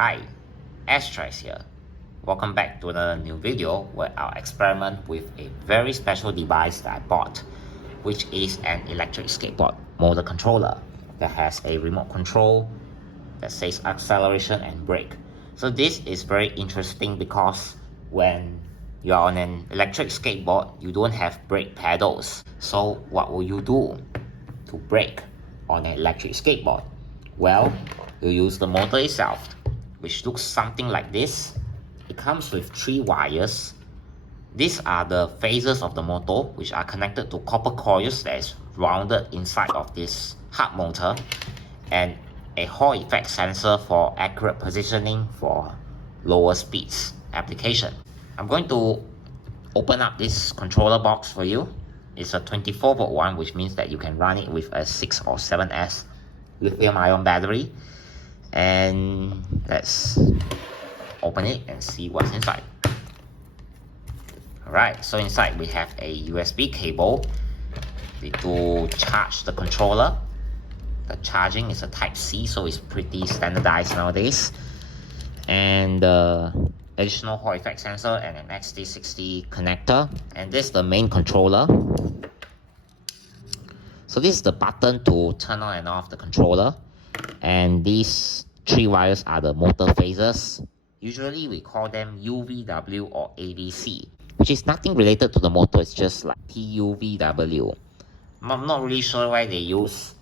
Hi, Astrax here. Welcome back to another new video where I'll experiment with a very special device that I bought, which is an electric skateboard motor controller that has a remote control that says acceleration and brake. So this is very interesting because when you're on an electric skateboard, you don't have brake pedals. So what will you do to brake on an electric skateboard? Well, you use the motor itself, which looks something like this. It comes with 3 wires. These are the phases of the motor, which are connected to copper coils that is rounded inside of this hub motor, and a Hall effect sensor for accurate positioning for lower speeds application. I'm going to open up this controller box for you. It's a 24 volt one, which means that you can run it with a 6 or 7S lithium ion battery. And let's open it and see what's inside. Alright, so inside we have a USB cable to charge the controller. The charging is a type C, so it's pretty standardized nowadays. And the additional Hall effect sensor and an XT60 connector. And this is the main controller. So this is the button to turn on and off the controller. And these 3 wires are the motor phases. Usually we call them UVW or AVC, which is nothing related to the motor, it's just like TUVW. I'm not really sure why they use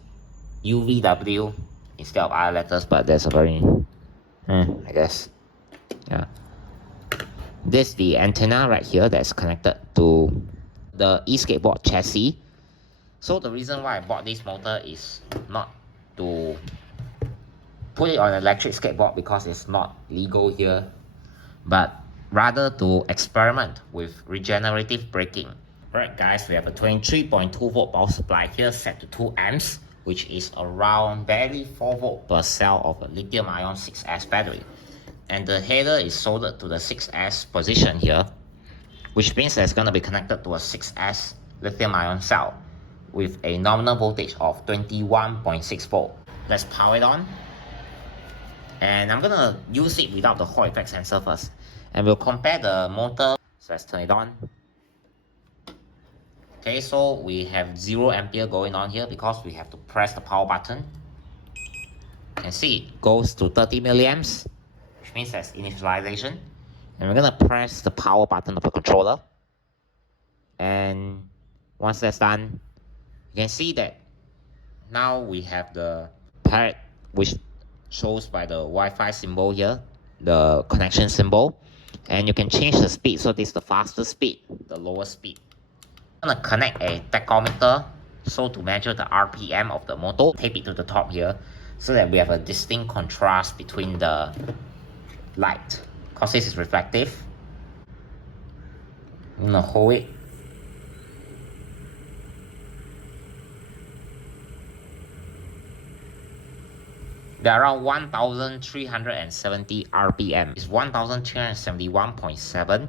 UVW instead of other letters, but there's a very, I guess. Yeah. This is the antenna right here that's connected to the e-skateboard chassis. So the reason why I bought this motor is not to put it on an electric skateboard because it's not legal here, but rather to experiment with regenerative braking. Alright guys, we have a 23.2 volt power supply here set to 2 amps, which is around barely 4 volt per cell of a lithium ion 6S battery. And the header is soldered to the 6S position here, which means that it's going to be connected to a 6S lithium ion cell with a nominal voltage of 21.6 volt. Let's power it on. And I'm gonna use it without the Hall effect sensor first. And we'll compare the motor. So let's turn it on. Okay, so we have 0 ampere going on here because we have to press the power button. You can see it goes to 30 milliamps, which means that's initialization. And we're gonna press the power button of the controller. And once that's done, you can see that now we have the parrot, which shows by the Wi-Fi symbol here, the connection symbol, and you can change the speed. So this is the faster speed, the lower speed. I'm gonna connect a tachometer so to measure the RPM of the motor. Tape it to the top here so that we have a distinct contrast between the light, because this is reflective. I'm gonna hold it. They're around 1370 RPM. It's 1371.7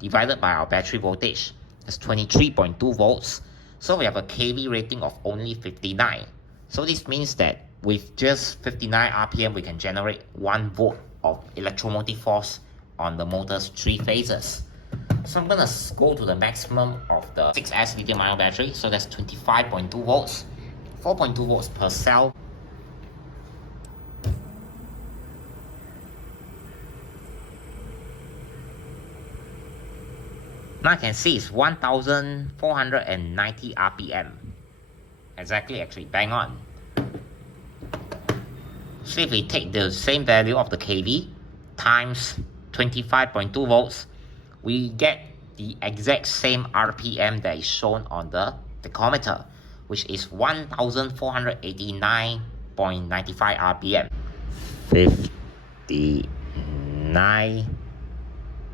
divided by our battery voltage. That's 23.2 volts. So we have a kV rating of only 59. So this means that with just 59 RPM, we can generate 1 volt of electromotive force on the motor's 3 phases. So I'm gonna go to the maximum of the 6S lithium ion battery. So that's 25.2 volts, 4.2 volts per cell. Now I can see it's 1490 RPM. Exactly, actually, bang on. So if we take the same value of the kV times 25.2 volts, we get the exact same RPM that is shown on the tachometer, which is 1489.95 RPM. 59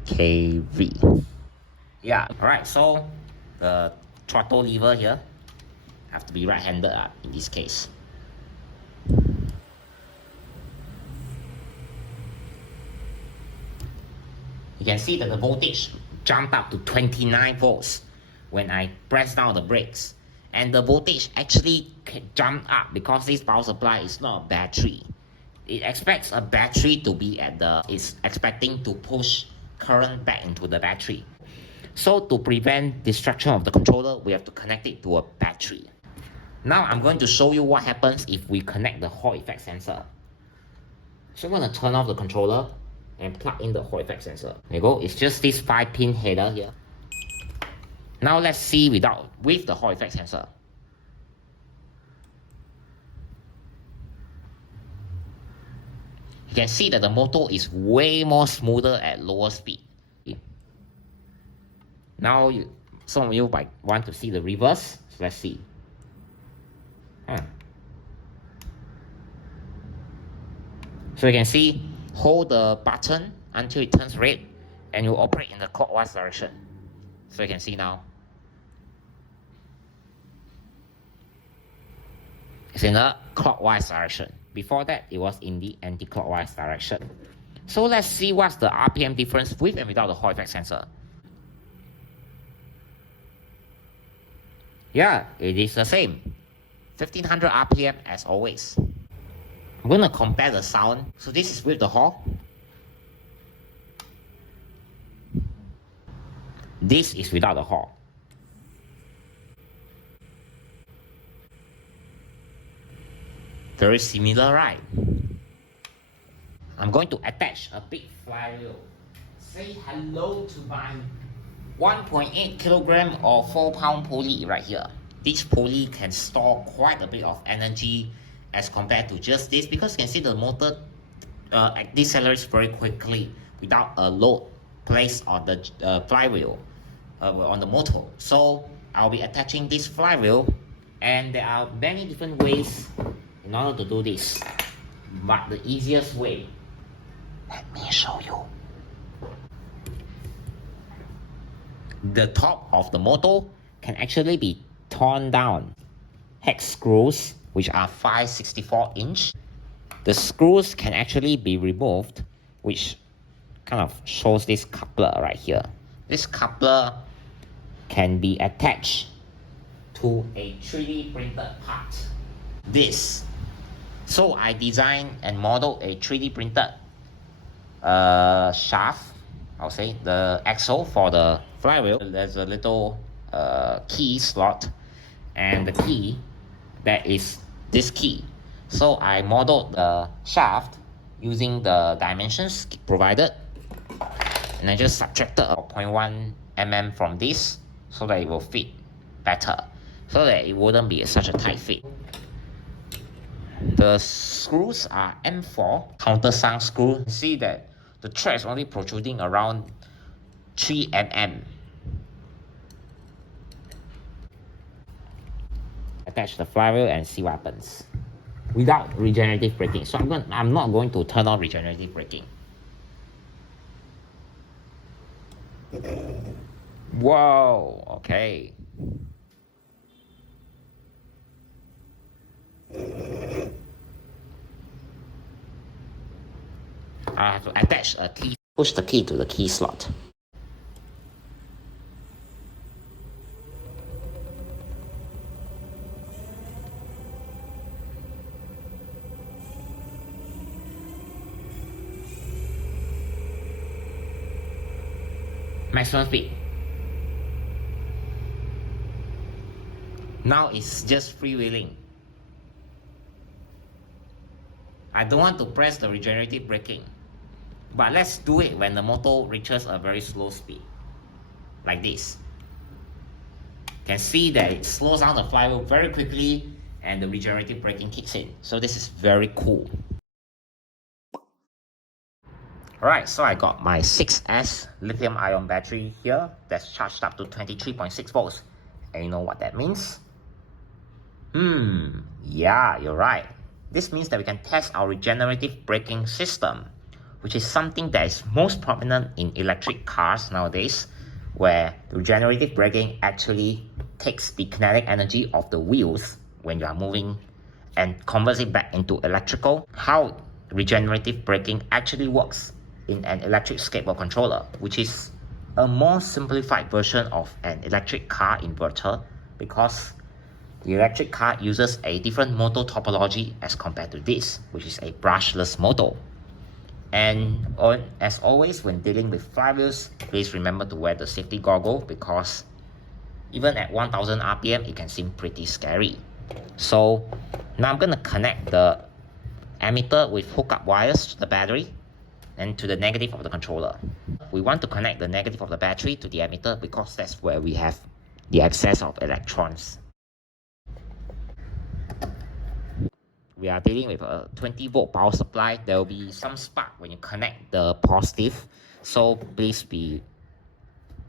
kV. Yeah, alright, so the throttle lever here have to be right-handed in this case. You can see that the voltage jumped up to 29 volts when I press down the brakes. And the voltage actually jumped up because this power supply is not a battery. it expects a battery to be it's expecting to push current back into the battery. So to prevent destruction of the controller, we have to connect it to a battery. Now I'm going to show you what happens if we connect the Hall effect sensor. So I'm going to turn off the controller and plug in the Hall effect sensor. There you go, it's just this 5-pin header here. Now let's see with the Hall effect sensor. You can see that the motor is way more smoother at lower speed. Now some of you might want to see the reverse, so let's see. So you can see, hold the button until it turns red and you operate in the clockwise direction. So you can see now, it's in the clockwise direction. Before that, it was in the anti-clockwise direction. So let's see what's the RPM difference with and without the Hall effect sensor. Yeah, it is the same. 1500 RPM as always. I'm going to compare the sound. So this is with the Hall. This is without the Hall. Very similar, right? I'm going to attach a big flywheel. Say hello to my 1.8 kilogram or 4-pound pulley right here. This pulley can store quite a bit of energy as compared to just this, because you can see the motor decelerates very quickly without a load placed on the flywheel on the motor. So I'll be attaching this flywheel, and there are many different ways in order to do this, but the easiest way, let me show you. The top of the motor can actually be torn down. Hex screws, which are 5/64 inch. The screws can actually be removed, which kind of shows this coupler right here. This coupler can be attached to a 3D printed part. This. So I designed and modeled a 3D printed shaft, I'll say, the axle for the flywheel. There's a little key slot, and the key, that is this key. So I modeled the shaft using the dimensions provided, and I just subtracted a 0.1 mm from this so that it will fit better, so that it wouldn't be such a tight fit. The screws are M4 countersunk screw. You see that the thread is only protruding around 3 mm. Attach the flywheel and see what happens without regenerative braking. So I'm not going to turn on regenerative braking. Whoa, okay. I have to attach a key. Push the key to the key slot. Maximum speed. Now it's just freewheeling. I don't want to press the regenerative braking, but let's do it when the motor reaches a very slow speed, like this. You can see that it slows down the flywheel very quickly and the regenerative braking kicks in. So this is very cool. Alright, so I got my 6S lithium ion battery here that's charged up to 23.6 volts. And you know what that means? Yeah, you're right. This means that we can test our regenerative braking system, which is something that is most prominent in electric cars nowadays, where regenerative braking actually takes the kinetic energy of the wheels when you are moving and converts it back into electrical. How regenerative braking actually works in an electric skateboard controller, which is a more simplified version of an electric car inverter, because The electric car uses a different motor topology as compared to this, which is a brushless motor. And as always, when dealing with flywheels, please remember to wear the safety goggle, because even at 1000 RPM, it can seem pretty scary. So now I'm going to connect the ammeter with hookup wires to the battery and to the negative of the controller. We want to connect the negative of the battery to the ammeter because that's where we have the excess of electrons. We are dealing with a 20-volt power supply. There will be some spark when you connect the positive, so please be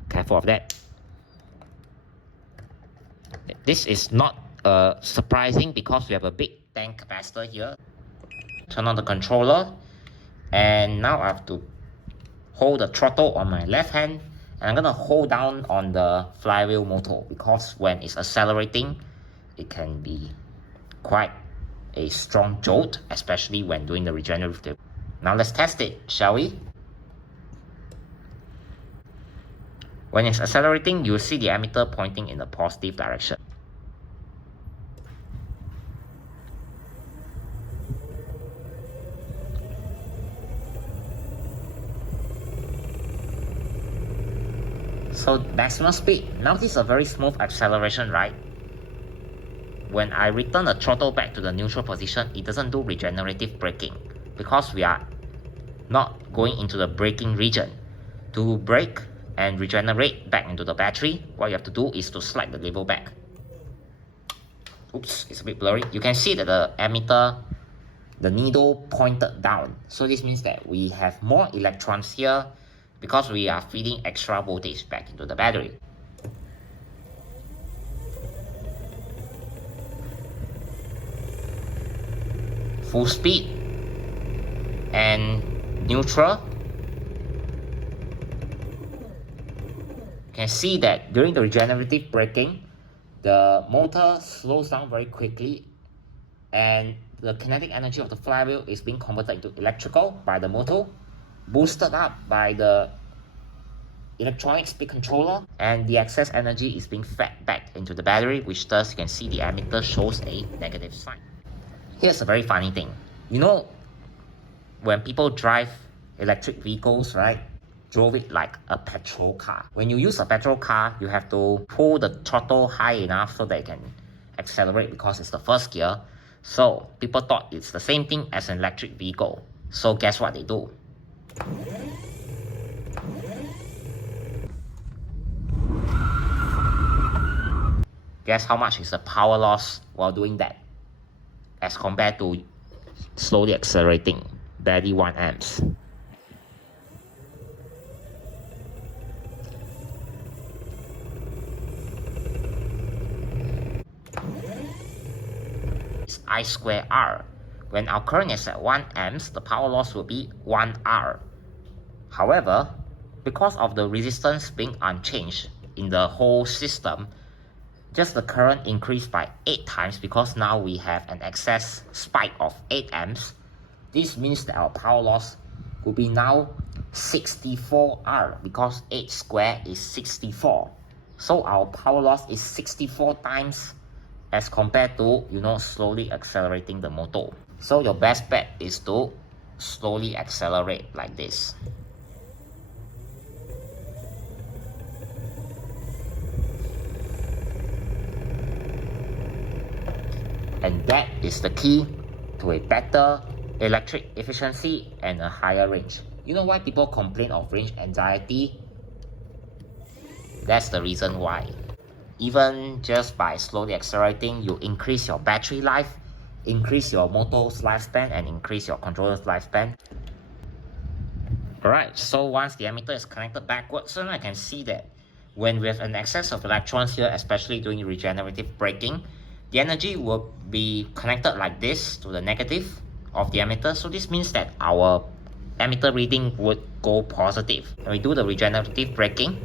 careful of that. This is not surprising because we have a big tank capacitor here. Turn on the controller, and now I have to hold the throttle on my left hand, and I'm gonna hold down on the flywheel motor because when it's accelerating, it can be quite a strong jolt, especially when doing the regenerative. Now let's test it, shall we? When it's accelerating, you'll see the ammeter pointing in the positive direction. So maximum speed. Now this is a very smooth acceleration, right? When I return the throttle back to the neutral position, it doesn't do regenerative braking because we are not going into the braking region. To brake and regenerate back into the battery, what you have to do is to slide the lever back. Oops, it's a bit blurry. You can see that the ammeter, the needle pointed down. So this means that we have more electrons here because we are feeding extra voltage back into the battery. Full speed and neutral. You can see that during the regenerative braking, the motor slows down very quickly, and the kinetic energy of the flywheel is being converted into electrical by the motor, boosted up by the electronic speed controller, and the excess energy is being fed back into the battery, which thus you can see the ammeter shows a negative sign. Here's a very funny thing. You know, when people drive electric vehicles, right? Drove it like a petrol car. When you use a petrol car, you have to pull the throttle high enough so that it can accelerate because it's the first gear. So people thought it's the same thing as an electric vehicle. So guess what they do? Guess how much is the power loss while doing that as compared to slowly accelerating? Barely 1 amps. It's I square R. When our current is at 1 amps, the power loss will be 1 R. However, because of the resistance being unchanged in the whole system, just the current increased by 8 times because now we have an excess spike of 8 amps. This means that our power loss will be now 64 R because 8 squared is 64. So our power loss is 64 times as compared to, slowly accelerating the motor. So your best bet is to slowly accelerate like this. And that is the key to a better electric efficiency and a higher range. You know why people complain of range anxiety? That's the reason why. Even just by slowly accelerating, you increase your battery life, increase your motor's lifespan, and increase your controller's lifespan. Alright, so once the ammeter is connected backwards, so now I can see that when we have an excess of electrons here, especially during regenerative braking, the energy will be connected like this to the negative of the ammeter. So this means that our ammeter reading would go positive. When we do the regenerative braking,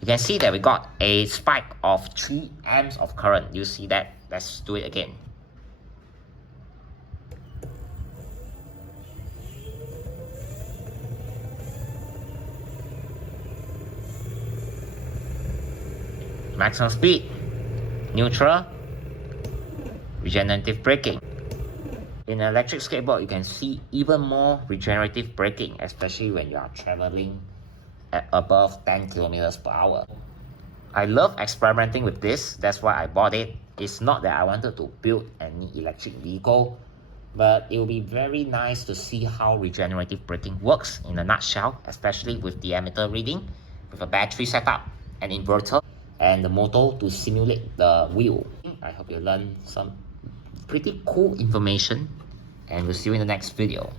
you can see that we got a spike of 3 amps of current. You see that? Let's do it again. Maximum speed. neutral, regenerative braking. In an electric skateboard, you can see even more regenerative braking, especially when you are traveling at above 10 kilometers per hour. I love experimenting with this, that's why I bought it. It's not that I wanted to build any electric vehicle, but it will be very nice to see how regenerative braking works in a nutshell, especially with the ammeter reading, with a battery setup, an inverter, and the motor to simulate the wheel. I hope you learned some pretty cool information, and we'll see you in the next video.